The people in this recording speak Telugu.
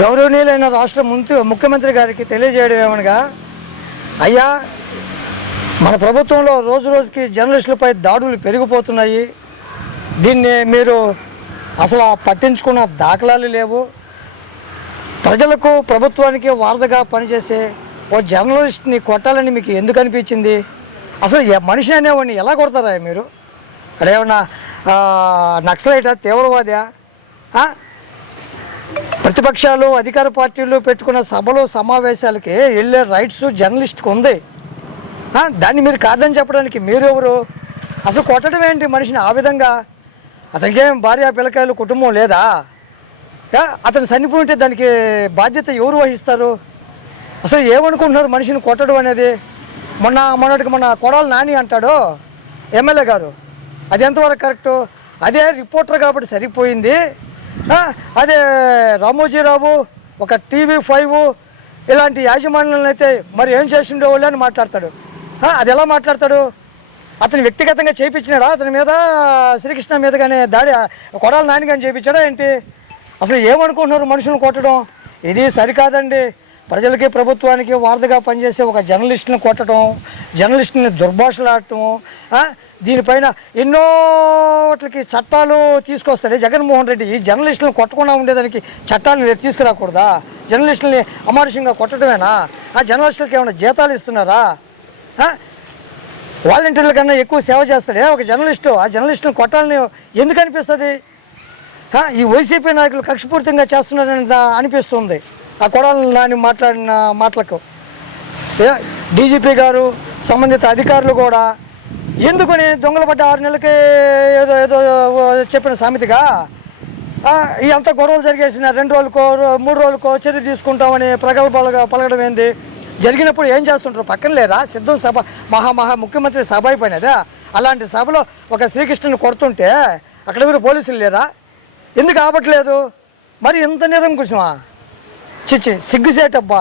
గౌరవనీయులైన రాష్ట్ర ముఖ్యమంత్రి గారికి తెలియజేయడం ఏమనగా, అయ్యా మన ప్రభుత్వంలో రోజు రోజుకి జర్నలిస్టులపై దాడులు పెరిగిపోతున్నాయి. దీన్ని మీరు అసలు పట్టించుకున్న దాఖలాలు లేవు. ప్రజలకు ప్రభుత్వానికి వారధిగా పనిచేసే ఓ జర్నలిస్ట్ని కొట్టాలని మీకు ఎందుకు అనిపించింది? అసలు మనిషి అనేవాడిని ఎలా కొడతారా మీరు? అదేమన్నా నక్సలైటా, తీవ్రవాదా? ప్రతిపక్షాలు అధికార పార్టీలు పెట్టుకున్న సభలు సమావేశాలకి వెళ్ళే రైట్స్ జర్నలిస్ట్కి ఉంది. దాన్ని మీరు కాదని చెప్పడానికి మీరెవరు? అసలు కొట్టడం ఏంటి మనిషిని ఆ విధంగా? అతనికేం భార్య పిల్లకాయలు కుటుంబం లేదా? అతను చనిపోయింటే దానికి బాధ్యత ఎవరు వహిస్తారు? అసలు ఏమనుకుంటున్నారు మనిషిని కొట్టడం అనేది? మొన్న కొడాలి నాని అంటాడు ఎమ్మెల్యే గారు, అది ఎంతవరకు కరెక్టు? అదే రిపోర్టర్ కాబట్టి సరిపోయింది. అదే రామోజీరావు ఒక TV5 ఇలాంటి యాజమాన్యాలను అయితే మరి ఏం చేసిండేవాళ్ళు అని మాట్లాడతాడు. అది ఎలా మాట్లాడతాడు? అతను వ్యక్తిగతంగా చేయించినాడా? అతని మీద శ్రీకృష్ణ మీద కానీ దాడి కొడాలి నాని కానీ చేయించాడా ఏంటి? అసలు ఏమనుకుంటున్నారు మనుషులను కొట్టడం? ఇది సరికాదండి. ప్రజలకి ప్రభుత్వానికి వారధిగా పనిచేసే ఒక జర్నలిస్టుని కొట్టడం, జర్నలిస్టుని దుర్భాషలాడటం, దీనిపైన ఎన్నో వాటికి చట్టాలు తీసుకొస్తాడు జగన్మోహన్ రెడ్డి. ఈ జర్నలిస్టులను కొట్టకుండా ఉండేదానికి చట్టాలు తీసుకురాకూడదా? జర్నలిస్టులని అమానుషంగా కొట్టడమేనా? జర్నలిస్టులకి ఏమైనా జీతాలు ఇస్తున్నారా? వాలంటీర్ల కన్నా ఎక్కువ సేవ చేస్తాడే ఒక జర్నలిస్టు. ఆ జర్నలిస్టులను కొట్టాలని ఎందుకు అనిపిస్తుంది? ఈ వైసీపీ నాయకులు కక్షపూరితంగా చేస్తున్నారని అనిపిస్తుంది ఆ కొడాలి నాని మాట్లాడిన మాటలకు. డీజీపీ గారు సంబంధిత అధికారులు కూడా ఎందుకని దొంగలు పడ్డ 6 నెలలకి ఏదో ఏదో చెప్పిన సామెతగా అంత గొడవలు జరిగేసిన 2 రోజులకో 3 రోజులకో చర్య తీసుకుంటామని ప్రగల్భాలుగా పలకడం ఏంది? జరిగినప్పుడు ఏం చేస్తుంటారు? పక్కన లేరా? సిద్ధం సభ ముఖ్యమంత్రి సభ అయిపోయినదా? అలాంటి సభలో ఒక శ్రీకృష్ణుని కొడుతుంటే అక్కడ ఎవరు పోలీసులు లేరా? ఎందుకు ఆపట్లేదు? మరి ఇంత నిరంకుశమా? చిచ్చి సిగ్గుసేటబ్బా.